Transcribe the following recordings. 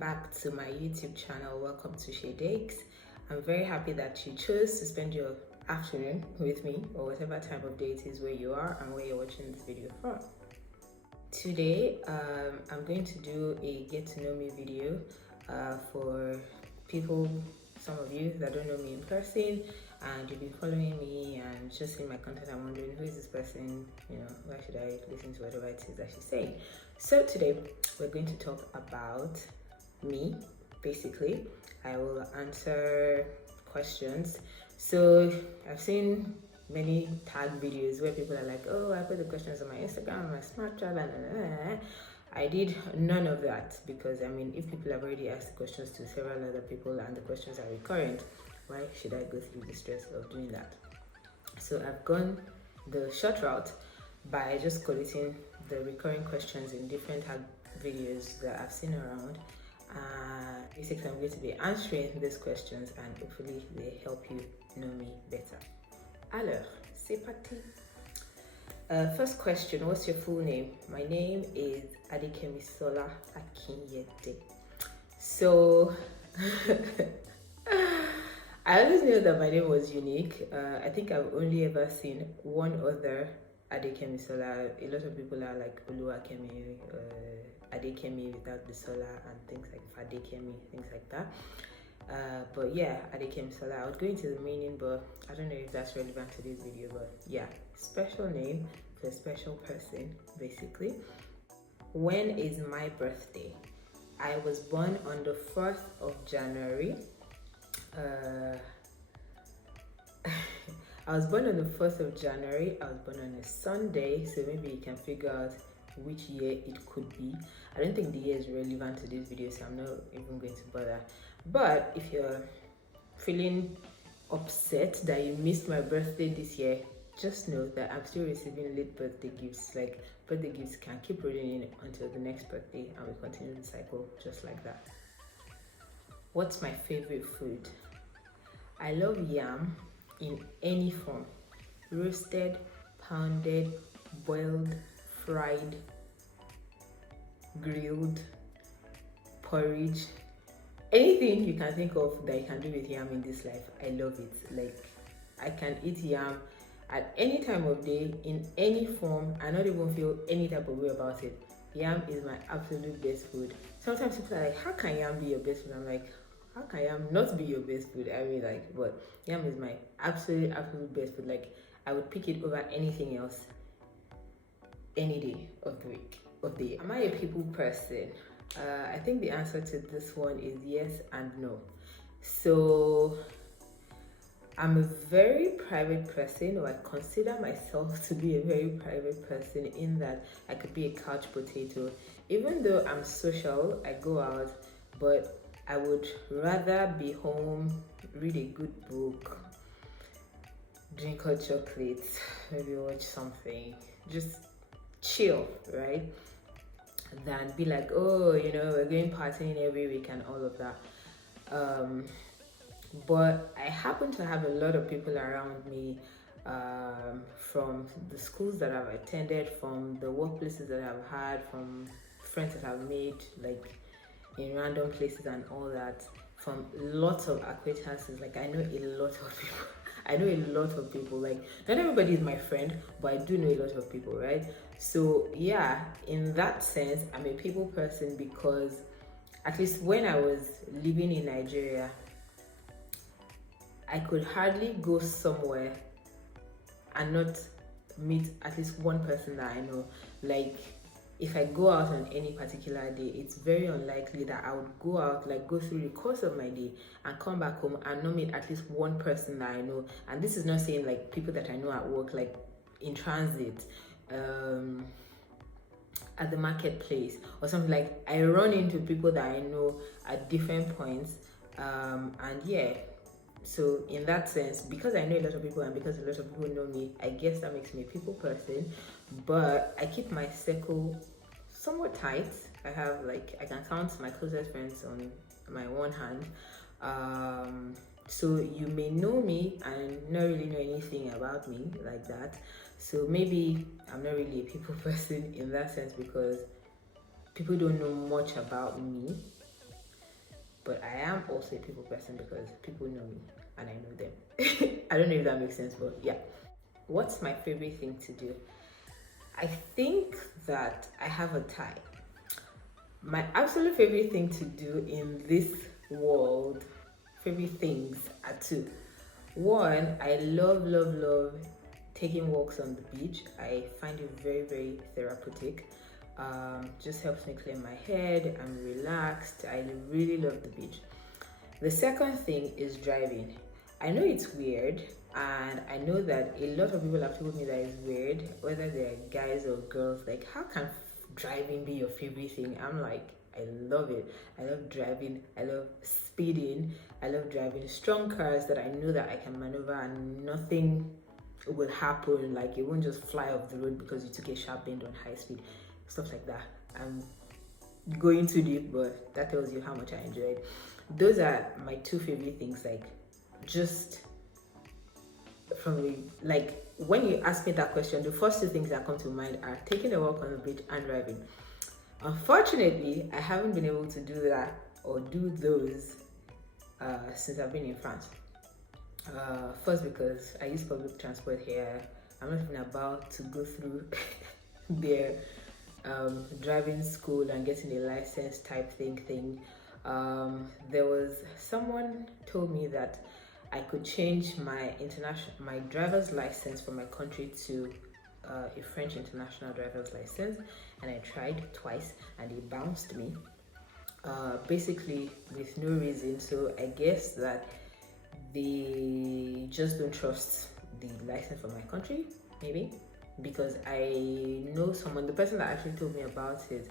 back to my YouTube channel. Welcome to Shadakes. I'm very happy that you chose to spend your afternoon with me, or whatever time of day it is where you are and where you're watching this video from. Today I'm going to do a get to know me video for people, some of you that don't know me in person, and you've been following me and just seeing my content and wondering who is this person, why should I listen to whatever it is that she's saying. So today we're going to talk about me. Basically, I will answer questions. So I've seen many tag videos where people are like, oh, I put the questions on my Instagram, my Snapchat, and I did none of that, because if people have already asked the questions to several other people and the questions are recurrent, why should I go through the stress of doing that? So I've gone the short route by just collating the recurring questions in different tag videos that I've seen around. Basically, I'm going to be answering these questions and hopefully they help you know me better. Alors, c'est parti. First question, what's your full name? My name is Adekemisola Akinyede. So, I always knew that my name was unique. I think I've only ever seen one other Adekemisola. A lot of people are like Oluwakemi, Adekemi without the solar, and things like Fadekemi, things like that. But yeah, Adekemisola. I would go into the meaning, but I don't know if that's relevant to this video. But yeah, special name for a special person, basically. When is my birthday? I was born on the 4th of January. I was born on the 4th of January. I was born on a Sunday, so maybe you can figure out which year it could be. I don't think the year is relevant to this video, so I'm not even going to bother. But if you're feeling upset that you missed my birthday this year, just know that I'm still receiving late birthday gifts. Like, birthday gifts can keep rolling in until the next birthday, and we continue the cycle just like that. What's my favorite food? I love yam in any form: roasted, pounded, boiled, fried, grilled, porridge, anything you can think of that you can do with yam in this life. I love it. Like, I can eat yam at any time of day, in any form, and not even feel any type of way about it. Yam is my absolute best food. Sometimes people are like, how can yam be your best food? I'm like, how can yam not be your best food? But yam is my absolute best food. Like, I would pick it over anything else any day of the week, of the year. Am I a people person? I think the answer to this one is yes and no. So I'm a very private person, or I consider myself to be a very private person, in that I could be a couch potato. Even though I'm social, I go out, but I would rather be home, read a good book, drink hot chocolate, maybe watch something, just chill, right? Than be like, oh, we're going partying every week and all of that. But I happen to have a lot of people around me, from the schools that I've attended, from the workplaces that I've had, from friends that I've made, like in random places and all that, from lots of acquaintances. Like, I know a lot of people. I know a lot of people. Like, not everybody is my friend, but I do know a lot of people, right? So yeah, in that sense, I'm a people person, because at least when I was living in Nigeria, I could hardly go somewhere and not meet at least one person that I know. Like, if I go out on any particular day, it's very unlikely that I would go out, like go through the course of my day and come back home and not meet at least one person that I know. And this is not saying like people that I know at work, like in transit, at the marketplace or something. Like, I run into people that I know at different points, and yeah. So in that sense, because I know a lot of people and because a lot of people know me, I guess that makes me a people person. But I keep my circle somewhat tight. I have, like, I can count my closest friends on my one hand. So you may know me and not really know anything about me like that. So maybe I'm not really a people person in that sense, because people don't know much about me. but I am also a people person because people know me and I know them. I don't know if that makes sense, but yeah. What's my favorite thing to do? I think that I have a tie. My absolute favorite thing to do in this world, favorite things are two. One, I love taking walks on the beach. I find it very therapeutic. Just helps me clear my head. I'm relaxed. I really love the beach. The second thing is driving. I know it's weird, and I know that a lot of people have told me that it's weird, whether they're guys or girls. Like, how can driving be your favorite thing? I'm like, I love it. I love driving. I love speeding. I love driving strong cars that I know that I can maneuver and nothing will happen. Like, it won't just fly off the road because you took a sharp bend on high speed. Stuff like that. I'm going too deep, but that tells you how much I enjoy it. Those are my two favorite things. Like, just from the, like, when you ask me that question, the first two things that come to mind are taking a walk on the beach and driving. Unfortunately, I haven't been able to do that or do those since I've been in France. First, because I use public transport here. I'm not even about to go through their driving school and getting a license type thing. There was someone told me that I could change my driver's license from my country to a French international driver's license, and I tried twice and it bounced me, basically with no reason. So I guess that they just don't trust the license from my country, maybe, because I know someone, the person that actually told me about it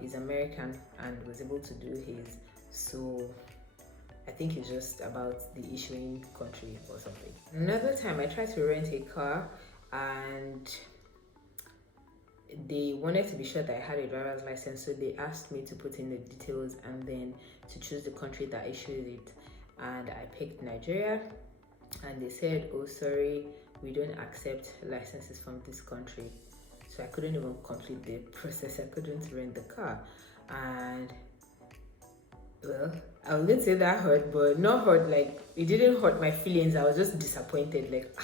is American and was able to do his. So I think it's just about the issuing country or something. Another time I tried to rent a car and they wanted to be sure that I had a driver's license, so they asked me to put in the details and then to choose the country that issues it, and I picked Nigeria, and they said, oh sorry, we don't accept licenses from this country. So I couldn't even complete the process. I couldn't rent the car, and well, I wouldn't say that hurt, but not hurt, like it didn't hurt my feelings. I was just disappointed, like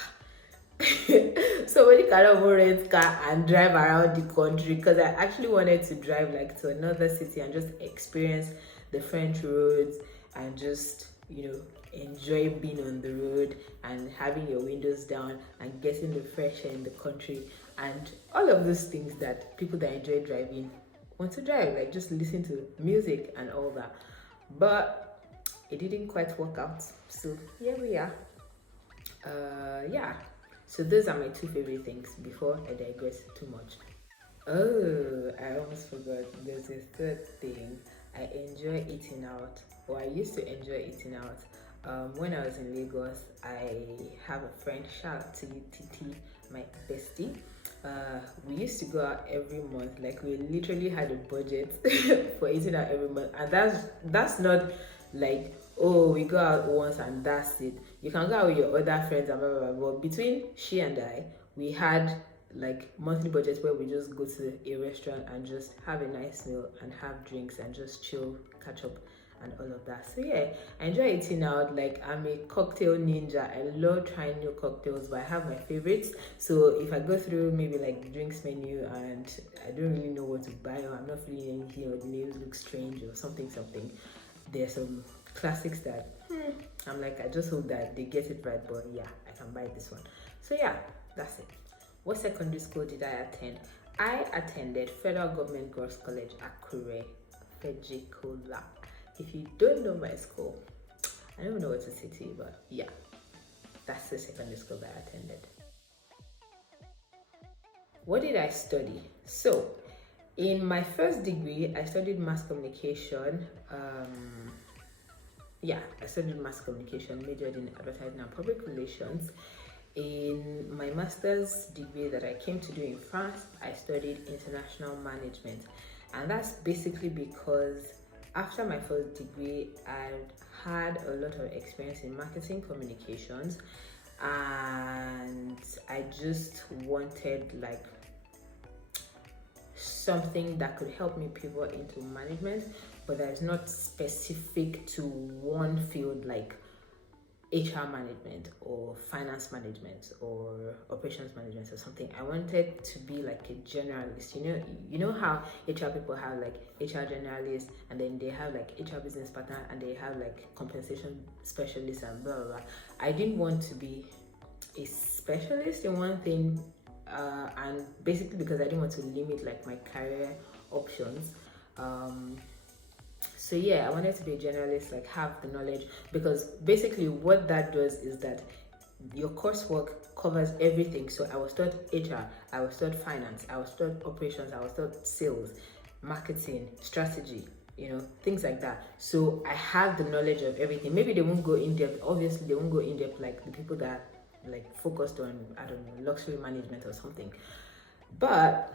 somebody cannot even rent car and drive around the country, because I actually wanted to drive like to another city and just experience the French roads and just, you know, enjoy being on the road and having your windows down and getting the fresh air in the country and all of those things that people that enjoy driving want to drive, like just listen to music and all that. But it didn't quite work out, so here we are. Yeah, so those are my two favorite things before I digress too much. Oh, I almost forgot, there's a third thing. I enjoy eating out, or I used to enjoy eating out. When I was in Lagos, I have a friend, shout out to you, Titi, my bestie. We used to go out every month. Like, we literally had a budget for eating out every month, and that's not like, oh, we go out once and that's it. You can go out with your other friends and blah blah blah, but between she and I, we had like monthly budgets where we just go to a restaurant and just have a nice meal and have drinks and just chill, catch up and all of that. So yeah, I enjoy eating out. Like, I'm a cocktail ninja. I love trying new cocktails, but I have my favorites. So if I go through maybe like the drinks menu and I don't really know what to buy, or I'm not feeling anything, or the names look strange or something, there's some classics that I'm like, I just hope that they get it right, but yeah, I can buy this one. So yeah, that's it. What secondary school did I attend? I attended Federal Government Girls College, Akure, Fejikola. If you don't know my school, I don't know what to say to you, but yeah, that's the secondary school that I attended. What did I study? So, in my first degree, I studied mass communication. I studied mass communication, majored in advertising and public relations. In my master's degree that I came to do in France, I studied international management. And that's basically because after my first degree, I had a lot of experience in marketing communications, and I just wanted like something that could help me pivot into management. but that is not specific to one field like HR management or finance management or operations management or something. I wanted to be like a generalist. You know how HR people have like HR generalists, and then they have like HR business partner, and they have like compensation specialists and blah blah blah. I didn't want to be a specialist in one thing, and basically because I didn't want to limit like my career options. So yeah, I wanted to be a journalist, like have the knowledge, because basically what that does is that your coursework covers everything. So I was taught HR, I was taught finance, I was taught operations, I was taught sales, marketing, strategy, things like that. So I have the knowledge of everything. Maybe they won't go in depth. Obviously, they won't go in depth like the people that like focused on, I don't know, luxury management or something. But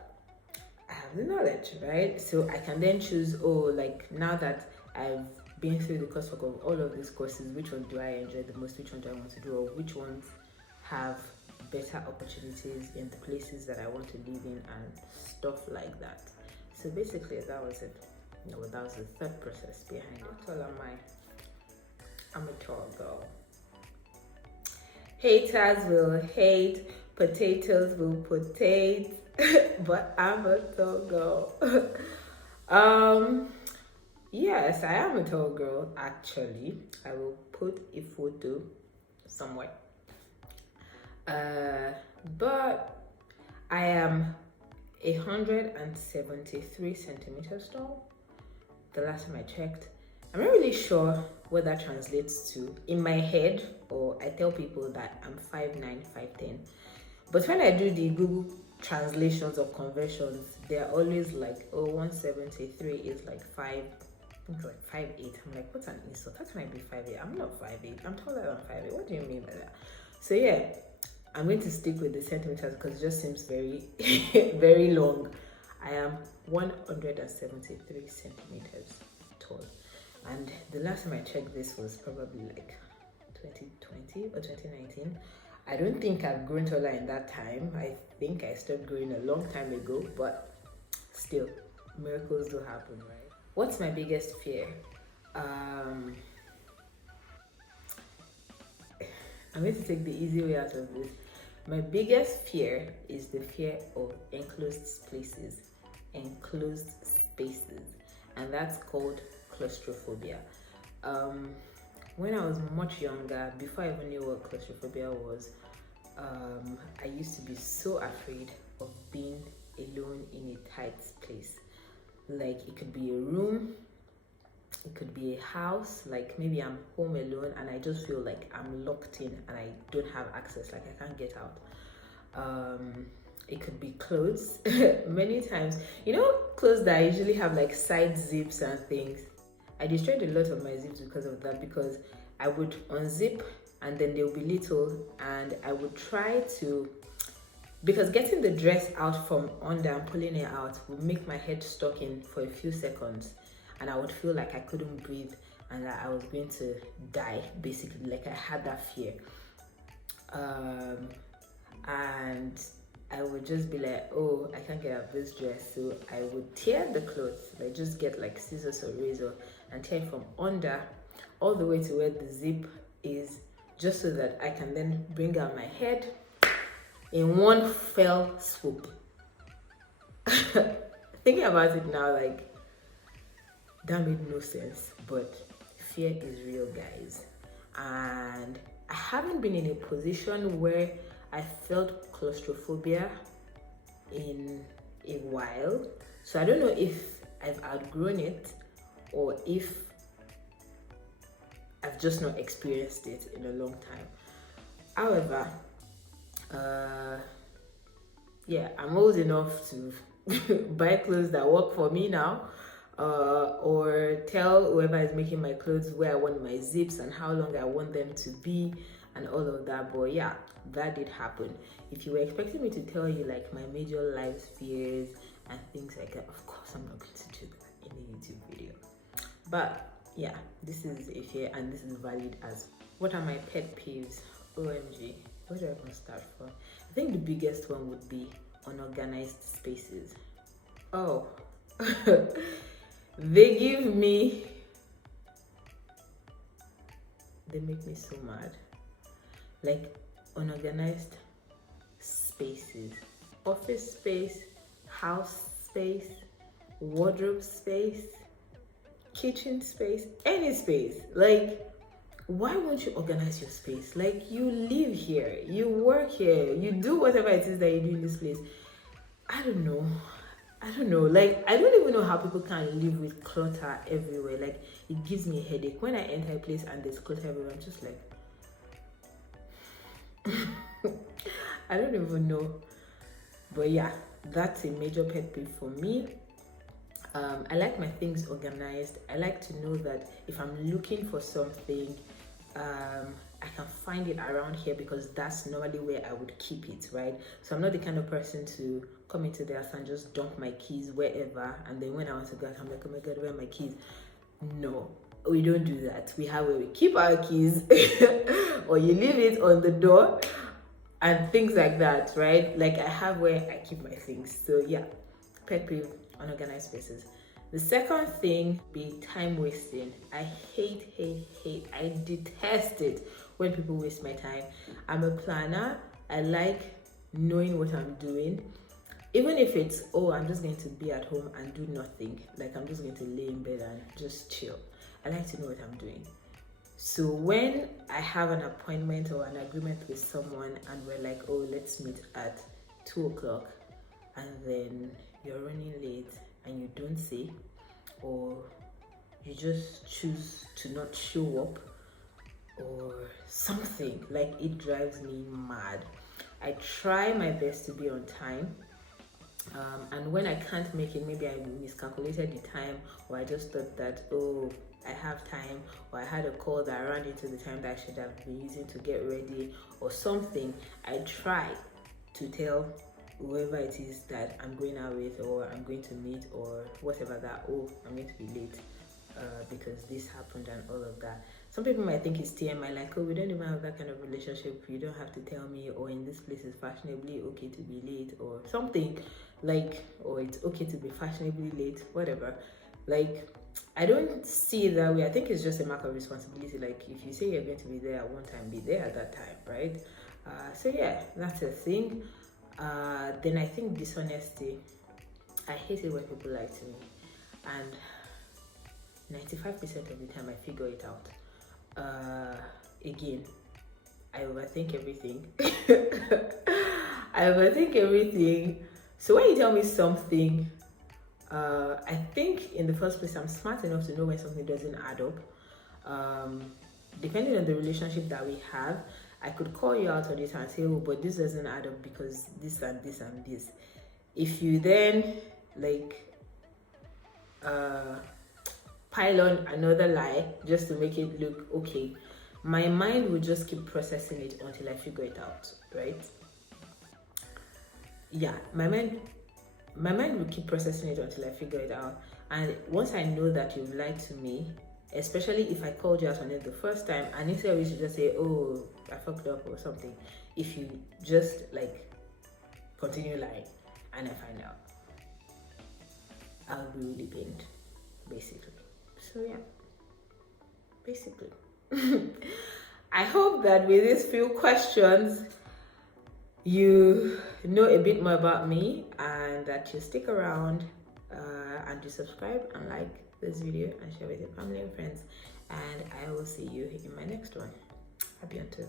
I have the knowledge, right? So I can then choose, like now that I've been through the coursework of all of these courses, which one do I enjoy the most, which one do I want to do, or which ones have better opportunities in the places that I want to live in and stuff like that. So basically that was it. That was the third process behind it. What all am I? I'm a tall girl. Haters will hate, potatoes will potate, but I'm a tall girl. Yes, I am a tall girl, actually. I will put a photo somewhere. But I am 173 centimeters tall. The last time I checked. I'm not really sure what that translates to in my head, or I tell people that I'm 5'9", 5'10". But when I do the Google translations or conversions, they're always like, 173 is like 5'8". I'm like, what's an insult? How can I be 5'8"? I'm not 5'8". I'm taller than 5'8". What do you mean by that? So yeah, I'm going to stick with the centimeters because it just seems very, very long. I am 173 centimeters tall. And the last time I checked this was probably like 2020 or 2019. I don't think I've grown taller in that time. I think I stopped growing a long time ago, but still, miracles do happen, right? What's my biggest fear? I'm going to take the easy way out of this. My biggest fear is the fear of enclosed spaces, and that's called claustrophobia. When I was much younger, before I even knew what claustrophobia was, I used to be so afraid of being alone in a tight place. Like, it could be a room, it could be a house, like maybe I'm home alone and I just feel like I'm locked in and I don't have access, like I can't get out. It could be clothes. Many times, clothes that I usually have like side zips and things. I destroyed a lot of my zips because of that, because I would unzip and then they'll be little, and I would try to, because getting the dress out from under and pulling it out would make my head stuck in for a few seconds, and I would feel like I couldn't breathe and that I was going to die, basically. Like, I had that fear. And I would just be like, I can't get out of this dress. So I would tear the clothes, like just get like scissors or razor and tear it from under all the way to where the zip is, just so that I can then bring out my head in one fell swoop. Thinking about it now, like, that made no sense, but fear is real, guys. And I haven't been in a position where I felt claustrophobia in a while, so I don't know if I've outgrown it or if I've just not experienced it in a long time. However, I'm old enough to buy clothes that work for me now, or tell whoever is making my clothes where I want my zips and how long I want them to be and all of that. But yeah, that did happen. If you were expecting me to tell you like my major life fears and things like that, of course I'm not going to do that in a YouTube video. But yeah, this is a fear and this is valid as. What are my pet peeves? OMG, where do I even start from? I think the biggest one would be unorganized spaces. They make me so mad. Like unorganized spaces, office space, house space, wardrobe space, kitchen space, any space. Like, why won't you organize your space? Like, you live here, you work here, you do whatever it is that you do in this place. I don't know. Like, I don't even know how people can live with clutter everywhere. Like, it gives me a headache when I enter a place and there's clutter everywhere. I'm just like, I don't even know. But yeah, that's a major pet peeve for me. I like my things organized. I like to know that if I'm looking for something, I can find it around here, because that's normally where I would keep it, right? So I'm not the kind of person to come into the house and just dump my keys wherever, and then when I want to go out, I'm like, oh my god, where are my keys? No, we don't do that. We have where we keep our keys or you leave it on the door and things like that, right? Like, I have where I keep my things. So yeah, pet peeve, unorganized spaces. The second thing, be time wasting. I hate, I detest it when people waste my time. I'm a planner. I like knowing what I'm doing. Even if it's, oh, I'm just going to be at home and do nothing. Like, I'm just going to lay in bed and just chill. I like to know what I'm doing. So when I have an appointment or an agreement with someone and we're like, oh, let's meet at 2 o'clock, and then you're running late and you don't say, or you just choose to not show up or something, like, it drives me mad. I try my best to be on time, and when I can't make it, maybe I miscalculated the time, or I just thought that, oh, I have time, or I had a call that ran into the time that I should have been using to get ready or something, I try to tell whoever it is that I'm going out with or I'm going to meet or whatever, that, oh, I'm going to be late because this happened and all of that. Some people might think it's TMI, like, oh, we don't even have that kind of relationship, you don't have to tell me, or in this place it's fashionably okay to be late or something, like, or it's okay to be fashionably late, whatever. Like, I don't see it that way. I think it's just a mark of responsibility. Like, if you say you're going to be there at one time, be there at that time, right? So yeah, that's a thing. Then I think dishonesty. I hate it when people lie to me, and 95% of the time I figure it out. Again, I overthink everything. I overthink everything. So when you tell me something, I think in the first place I'm smart enough to know when something doesn't add up. Depending on the relationship that we have, I could call you out on it and say, oh, but this doesn't add up because this and this and this. If you then like pile on another lie just to make it look okay, my mind will just keep processing it until I figure it out, right? Yeah, my mind will keep processing it until I figure it out. And once I know that you've lied to me, especially if I called you out on it the first time, and instead of you to just say, oh, I fucked up or something, if you just like continue lying and I find out, I'll be really pained, basically. So yeah, basically. I hope that with these few questions you know a bit more about me, and that you stick around and you subscribe and like this video and share with your family and friends, and I will see you in my next one. Happy until